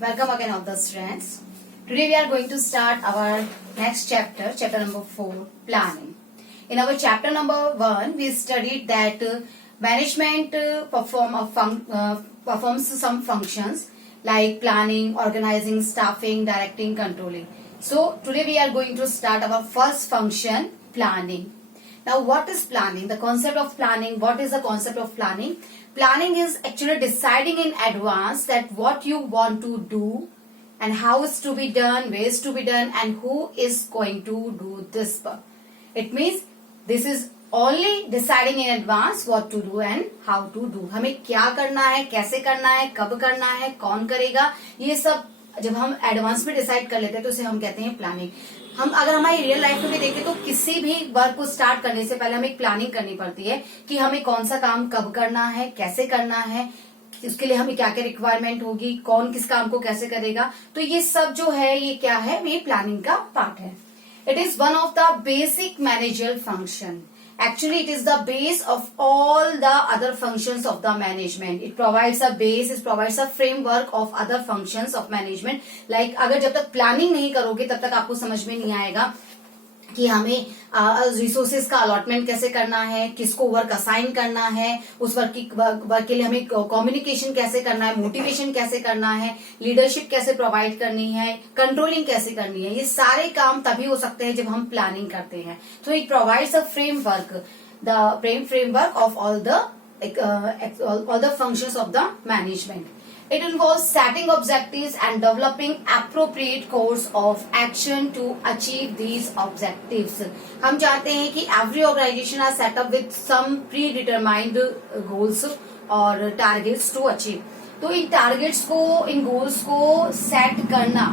Welcome again all the students. Today we are going to start our next chapter, chapter number 4, planning. In our chapter number 1, we studied that management performs some functions like planning, organizing, staffing, directing, controlling. So today we are going to start our first function, planning. Now what is planning? The concept of planning. What is the concept of planning? Planning is actually deciding in advance that what you want to do and how it's to be done, where is to be done, and who is going to do this. It means this is only deciding in advance what to do and how to do. हमें क्या करना है, कैसे करना है, कब करना है, कौन करेगा, ये सब जब हम एडवांस में डिसाइड कर लेते हैं तो उसे हम कहते हैं प्लानिंग. हम अगर हमारी रियल लाइफ में भी देखें तो किसी भी वर्क को स्टार्ट करने से पहले हमें एक प्लानिंग करनी पड़ती है कि हमें कौन सा काम कब करना है, कैसे करना है, उसके लिए हमें क्या क्या रिक्वायरमेंट होगी, कौन किस काम को कैसे करेगा. तो ये सब जो है ये क्या है, ये प्लानिंग का पार्ट है. It is one of the basic managerial function. Actually, it is the base of all the other functions of the management. It provides a base, it provides a framework of other functions of management. Like अगर जब तक planning नहीं करोगे तब तक आपको समझ में नहीं आएगा कि हमें रिसोर्सेज का अलॉटमेंट कैसे करना है, किसको वर्क असाइन करना है, उस वर्क के लिए हमें कम्युनिकेशन कैसे करना है, मोटिवेशन कैसे करना है, लीडरशिप कैसे प्रोवाइड करनी है, कंट्रोलिंग कैसे करनी है. ये सारे काम तभी हो सकते हैं जब हम प्लानिंग करते हैं. तो it provides a framework, the framework of all the functions of the management. It involves setting objectives and developing appropriate course of action to achieve these objectives. हम चाहते हैं कि every organization are set up with some predetermined goals और targets to achieve. तो इन targets को, इन goals को set करना,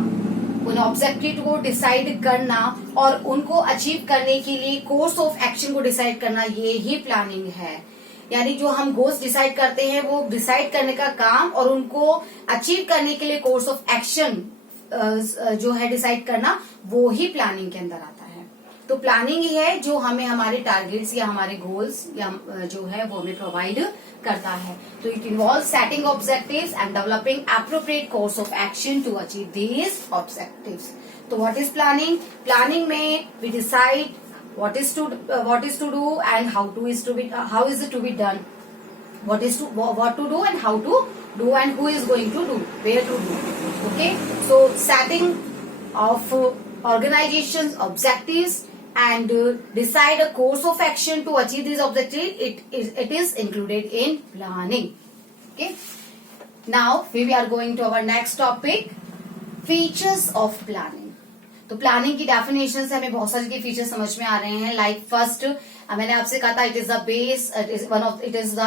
उन ऑब्जेक्टिव को डिसाइड करना और उनको अचीव करने के लिए कोर्स ऑफ एक्शन को डिसाइड करना, ये ही प्लानिंग है. यानी जो हम गोल्स डिसाइड करते हैं वो डिसाइड करने का काम और उनको अचीव करने के लिए कोर्स ऑफ एक्शन जो है डिसाइड करना, वो ही प्लानिंग के अंदर आता है. तो प्लानिंग ही है जो हमें हमारे टारगेट्स या हमारे गोल्स या जो है वो हमें प्रोवाइड करता है. तो it involve setting objectives and developing appropriate course of action to achieve these objectives. तो व्हाट इज प्लानिंग? प्लानिंग में we decide what is to do and how is it to be done, what to do and how to do and who is going to do, where to do. Okay, so setting of organizations objectives and decide a course of action to achieve these objectives, it is included in planning. Okay, now we are going to our next topic, features of planning. तो planning की definition से हमें बहुत सारे feature समझ में आ रहे हैं. लाइक फर्स्ट मैंने आपसे कहा था it is the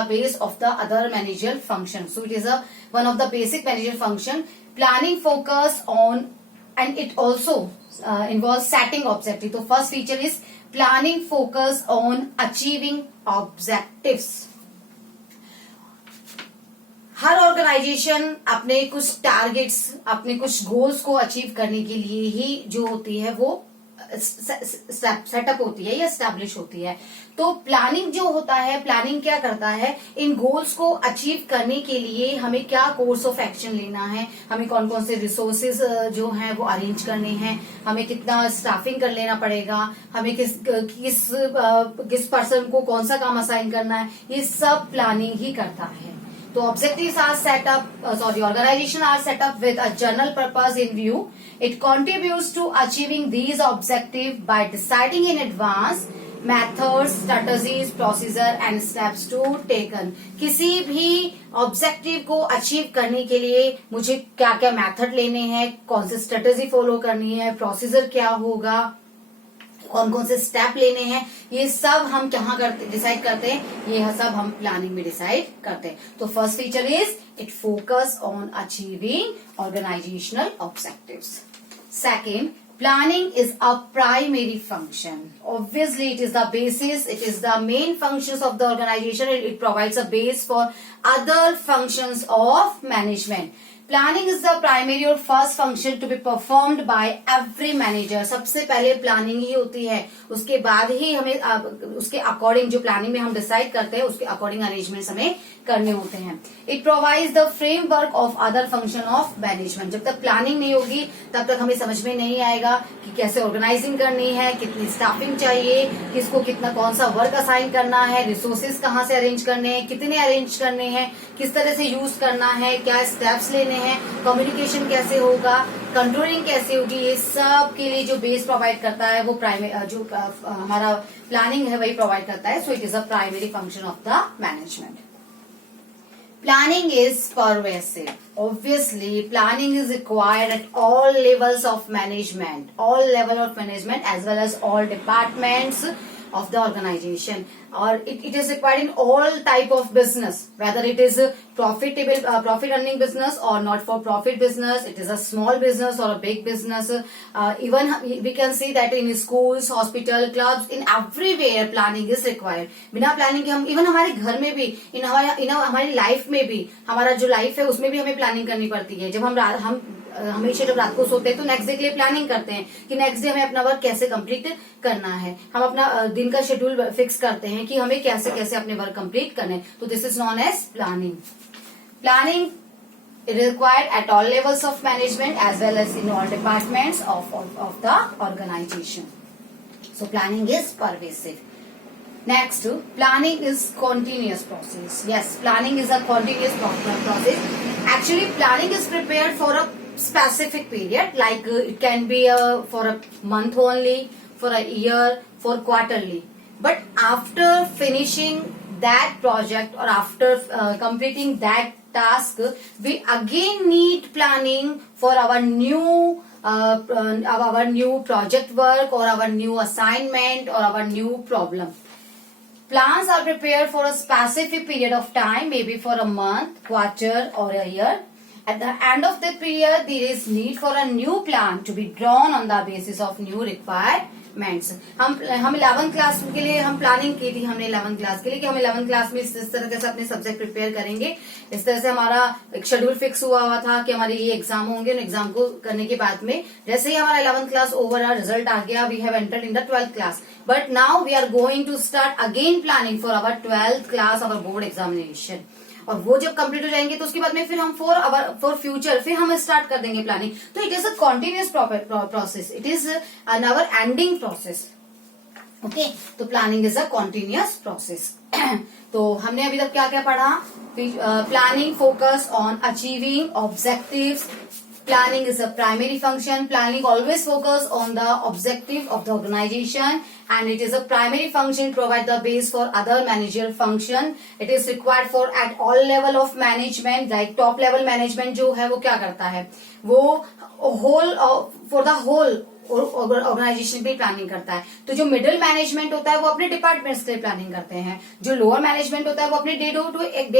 base of the other managerial function. So it is one of the basic managerial function. Planning focus on and it also involve setting objective. तो first feature is planning focus on achieving objectives. हर organization अपने कुछ targets, अपने कुछ goals को achieve करने के लिए ही जो होती है वो सेटअप होती है या एस्टैब्लिश होती है. तो प्लानिंग जो होता है, प्लानिंग क्या करता है, इन गोल्स को अचीव करने के लिए हमें क्या कोर्स ऑफ एक्शन लेना है, हमें कौन कौन से रिसोर्सेज जो हैं वो अरेंज करने हैं, हमें कितना स्टाफिंग कर लेना पड़ेगा, हमें किस पर्सन को कौन सा काम असाइन करना है, ये सब प्लानिंग ही करता है. So objectives are set up, organization are set up with a general purpose in view. It contributes to achieving these objectives by deciding in advance methods, strategies, procedure and steps to taken. किसी भी objective को achieve करने के लिए मुझे क्या क्या method लेने हैं, कौन से स्ट्रेटेजी फॉलो करनी है, प्रोसीजर क्या होगा, कौन कौन से स्टेप लेने हैं, ये सब हम कहाँ डिसाइड करते हैं, ये सब हम प्लानिंग में डिसाइड करते हैं. तो first feature is it focus on achieving organisational objectives. Second, planning is a primary function. Obviously it is the basis, it is the main functions of the organization. It provides a base for other functions of management. Planning is the primary और first function to be performed by every manager. सबसे पहले planning ही होती है, उसके बाद ही हमें उसके according जो प्लानिंग में हम डिसाइड करते हैं उसके अकॉर्डिंग अरेंजमेंट्स हमें करने होते हैं। It provides the framework of other function of management. जब तक प्लानिंग नहीं होगी तब तक हमें समझ में नहीं आएगा कि कैसे ऑर्गेनाइजिंग करनी है, कितनी स्टाफिंग चाहिए, किसको कितना कौन सा वर्क असाइन करना है, रिसोर्सेज कहाँ से अरेंज करने हैं, कितने अरेंज करने हैं, किस तरह से यूज करना है, क्या स्टेप्स लेने हैं, कम्युनिकेशन कैसे होगा, कंट्रोलिंग कैसे होगी। ये सब के लिए जो बेस प्रोवाइड करता है वो प्राइमरी जो हमारा प्लानिंग है वही प्रोवाइड करता है। सो it is a primary function of the management. Planning is pervasive. Obviously, planning is required at all levels of management, as well as all departments of the organization, or it is required in all type of business, whether it is a profit earning business or not for profit business, it is a small business or a big business. Even we can see that in schools, hospital, clubs, in everywhere planning is required. बिना planning के हम even हमारे घर में भी, हमारी life में भी, हमारा जो लाइफ है उसमें भी हमें प्लानिंग करनी पड़ती है। जब हम हमेशा जब रात को सोते हैं तो नेक्स्ट डे के लिए प्लानिंग करते हैं कि नेक्स्ट डे हमें अपना वर्क कैसे कंप्लीट करना है। हम अपना दिन का शेड्यूल फिक्स करते हैं कि हमें कैसे कैसे अपने वर्क कंप्लीट करने हैं। तो this is known as planning. Planning required at all levels of management as well as in all departments of the organization. So planning is pervasive. Next, planning is continuous process. Yes, planning is a continuous process. Actually, planning is prepared for a specific period, like it can be for a month only, for a year, for quarterly. But after finishing that project or after completing that task, we again need planning for our new project work or our new assignment or our new problem. Plans are prepared for a specific period of time, maybe for a month, quarter or a year. At the end of the period, there is need for a new plan to be drawn on the basis of new requirements. हम 11th class के लिए हम planning की थी, हमने 11th class के लिए कि हम 11th क्लास में इस तरह से अपने सब्जेक्ट प्रिपेयर करेंगे। इस तरह से हमारा एक शेड्यूल फिक्स हुआ था कि हमारे ये एग्जाम होंगे। उन एग्जाम को करने के बाद में जैसे ही हमारा 11th क्लास ओवर रिजल्ट आ गया, we have entered in the 12th class, but now we are going to start again planning for our 12th class, our board examination. और वो जब कंप्लीट हो जाएंगे तो उसके बाद में फिर हम फॉर फ्यूचर फिर हम स्टार्ट कर देंगे प्लानिंग। तो it is a continuous process, it is a never ending process. Okay, तो planning is a continuous process. तो हमने अभी तक क्या क्या पढ़ा? Planning focus on achieving objectives. Planning is a primary function. Planning always focus on the objective of the organization, and it is a primary function, provide the base for other managerial function. It is required for at all level of management. Like top level management जो है वो क्या करता है, वो whole for the whole organisation पे planning करता है। तो जो मिडिल मैनेजमेंट होता है वो अपने डिपार्टमेंट्स के लिए प्लानिंग करते हैं। जो लोअर मैनेजमेंट होता है वो अपने डे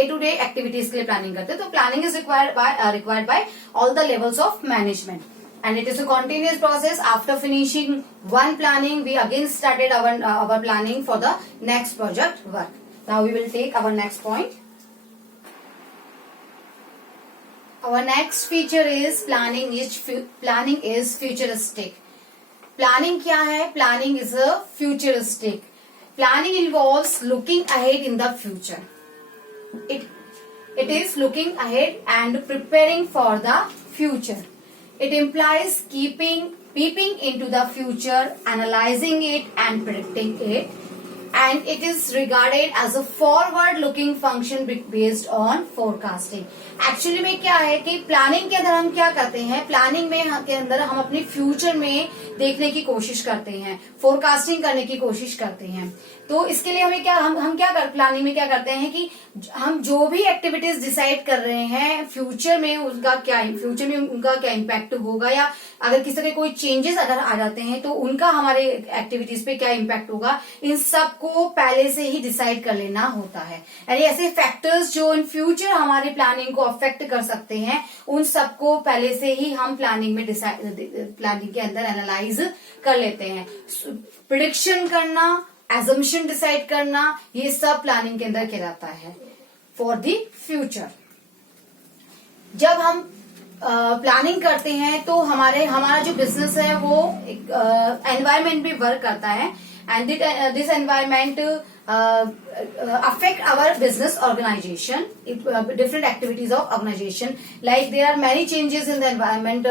टू डे एक्टिविटीज के लिए प्लानिंग करते हैं। तो planning is required by all the levels of management, and it is a continuous process. After finishing one planning, we again started our planning for the next project work. Now we will take our next point. Our next feature is planning is futuristic. Planning क्या है? Planning is a futuristic. Planning involves looking ahead in the future. It is looking ahead and preparing for the future. It implies peeping into the future, analyzing it and predicting it. And it is regarded as a forward-looking function based on forecasting. Actually में क्या है कि planning के अंदर हम क्या करते हैं? प्लानिंग में के अंदर हम अपने फ्यूचर में देखने की कोशिश करते हैं, फोरकास्टिंग करने की कोशिश करते हैं। तो इसके लिए हमें क्या हम क्या प्लानिंग में क्या करते हैं कि हम जो भी एक्टिविटीज डिसाइड कर रहे हैं फ्यूचर में उनका क्या इम्पैक्ट होगा, या अगर किसी के कोई चेंजेस अगर आ जाते हैं तो उनका हमारे एक्टिविटीज पे क्या इम्पैक्ट होगा, इन सब को पहले से ही डिसाइड कर लेना होता है। यानी ऐसे फैक्टर्स जो इन फ्यूचर हमारी प्लानिंग को अफेक्ट कर सकते हैं उन सबको पहले से ही हम प्लानिंग के अंदर एनालाइज कर लेते हैं। प्रिडिक्शन करना, एजम्पशन डिसाइड करना, ये सब प्लानिंग के अंदर किया जाता है फॉर द फ्यूचर। जब हम प्लानिंग करते हैं तो हमारा जो बिजनेस है वो एनवायरमेंट भी वर्क करता है, and this environment affect our business organization, different activities of organization, like there are many changes in the environment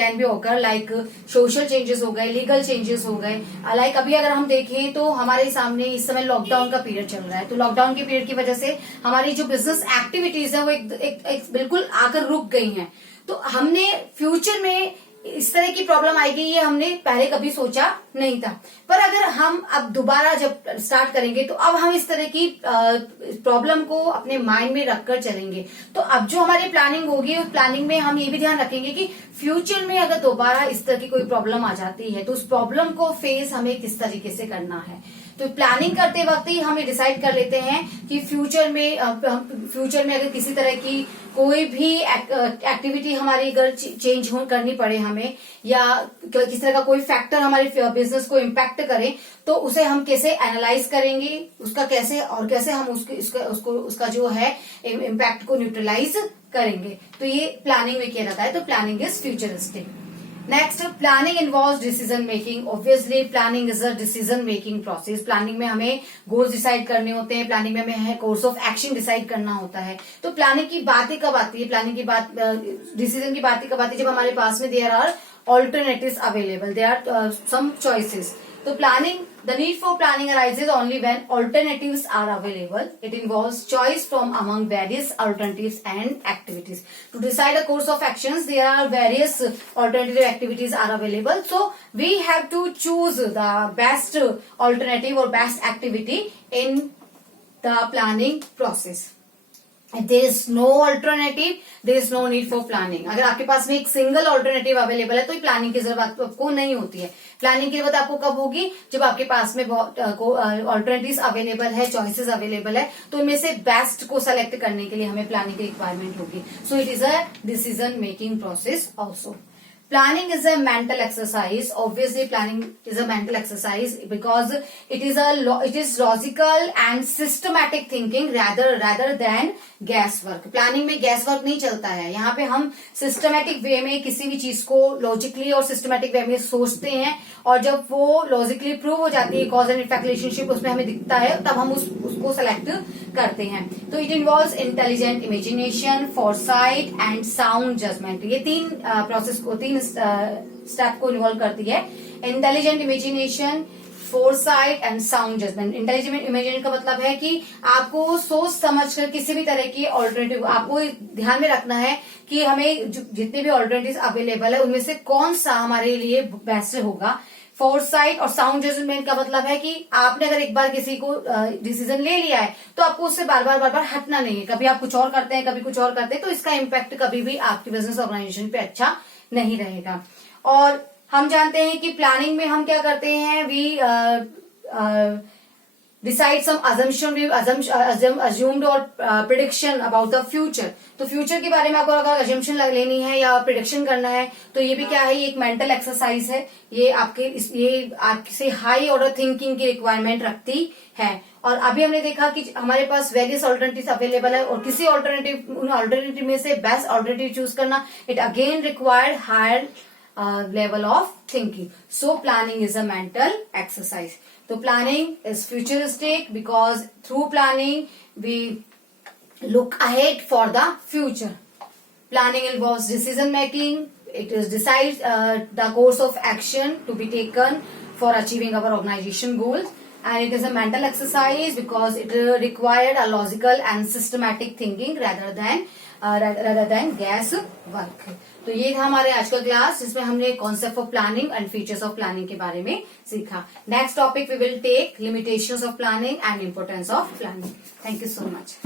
can be occur, like social changes हो गए, legal changes हो गए, like अभी अगर हम देखें तो हमारे सामने इस समय लॉकडाउन का पीरियड चल रहा है, तो लॉकडाउन के पीरियड की वजह से हमारी जो बिजनेस एक्टिविटीज है वो एक बिल्कुल आकर रुक गई हैं। तो हमने फ्यूचर में इस तरह की प्रॉब्लम आएगी ये हमने पहले कभी सोचा नहीं था, पर अगर हम अब दोबारा जब स्टार्ट करेंगे तो अब हम इस तरह की प्रॉब्लम को अपने माइंड में रखकर चलेंगे। तो अब जो हमारी प्लानिंग होगी उस प्लानिंग में हम ये भी ध्यान रखेंगे कि फ्यूचर में अगर दोबारा इस तरह की कोई प्रॉब्लम आ जाती है तो उस प्रॉब्लम को फेस हमें किस तरीके से करना है। तो प्लानिंग करते वक्त ही हम डिसाइड कर लेते हैं कि फ्यूचर में अगर किसी तरह की कोई भी एक्टिविटी हमारी अगर चेंज करनी पड़े हमें, या किसी तरह का कोई फैक्टर हमारे बिजनेस को इम्पैक्ट करे, तो उसे हम कैसे एनालाइज करेंगे, उसका कैसे हम उसका जो है इम्पैक्ट को न्यूट्रलाइज करेंगे। तो ये प्लानिंग में किया जाता है। तो planning is futuristic. Next, planning involves decision making. Obviously planning is a decision making process. Planning में हमें गोल्स डिसाइड करने होते हैं, प्लानिंग में हमें कोर्स ऑफ एक्शन डिसाइड करना होता है। तो प्लानिंग की बातें कब आती है, प्लानिंग की बात, डिसीजन की बातें कब आती है, जब हमारे पास में there are alternatives available, there are some choices. So planning, the need for planning arises only when alternatives are available. It involves choice from among various alternatives and activities. To decide a course of actions, there are various alternative activities are available. So we have to choose the best alternative or best activity in the planning process. If there is no alternative, there is no need for planning. अगर आपके पास में एक single alternative available है तो planning की जरूरत आपको नहीं होती है। प्लानिंग की जरूरत आपको कब होगी, जब आपके पास में ऑल्टरनेटिव्स अवेलेबल है, चॉइसेस अवेलेबल है, तो उनमें से बेस्ट को सेलेक्ट करने के लिए हमें प्लानिंग की रिक्वायरमेंट होगी। सो it is a decision making process also. Planning is a mental exercise. Obviously, planning is a mental exercise because it is logical and systematic thinking rather than guesswork. Planning में guesswork नहीं चलता है। यहाँ पे हम systematic way में किसी भी चीज को logically और systematic way में सोचते हैं, और जब वो logically prove हो जाती है, cause and effect relationship उसमें हमें दिखता है, तब हम उसको select करते हैं। तो it involves intelligent imagination, foresight and sound judgment. ये तीन प्रोसेस को, तीन स्टेप को इन्वॉल्व करती है। Intelligent imagination, foresight and sound judgement. Intelligent imagination का मतलब है कि आपको सोच समझकर किसी भी तरह की ऑल्टरनेटिव, आपको ध्यान में रखना है कि हमें जितने भी ऑल्टरनेटिव अवेलेबल है उनमें से कौन सा हमारे लिए बेस्ट होगा। फोरसाइट और साउंड जजमेंट का मतलब है कि आपने अगर एक बार किसी को डिसीजन ले लिया है तो आपको उससे बार बार हटना नहीं है। कभी आप कुछ और करते हैं, कभी कुछ और करते हैं, तो इसका इम्पैक्ट कभी भी आपकी बिजनेस ऑर्गेनाइजेशन पे अच्छा नहीं रहेगा। और हम जानते हैं कि प्लानिंग में हम क्या करते हैं, we decide some assumption, we assumed और प्रिडिक्शन अबाउट द फ्यूचर। तो फ्यूचर के बारे में आपको अगर assumption लेनी है या प्रिडिक्शन करना है तो ये भी क्या है, ये एक मेंटल एक्सरसाइज है। ये आपसे हाई ऑर्डर थिंकिंग की रिक्वायरमेंट रखती है। और अभी हमने देखा कि हमारे पास वेरियस ऑल्टरनेटिव अवेलेबल है, और किसी उन ऑल्टरनेटिव में से बेस्ट ऑल्टरनेटिव चूज करना, it again required higher level of thinking. So planning is a mental exercise. So planning is futuristic because through planning we look ahead for the future. Planning involves decision making. It is decides the course of action to be taken for achieving our organization goals. And it is a mental exercise because it required a logical and systematic thinking rather than guess work. तो ये था हमारे आज का class, जिसमें हमने concept of planning and features of planning के बारे में सीखा। Next topic we will take limitations of planning and importance of planning. Thank you so much.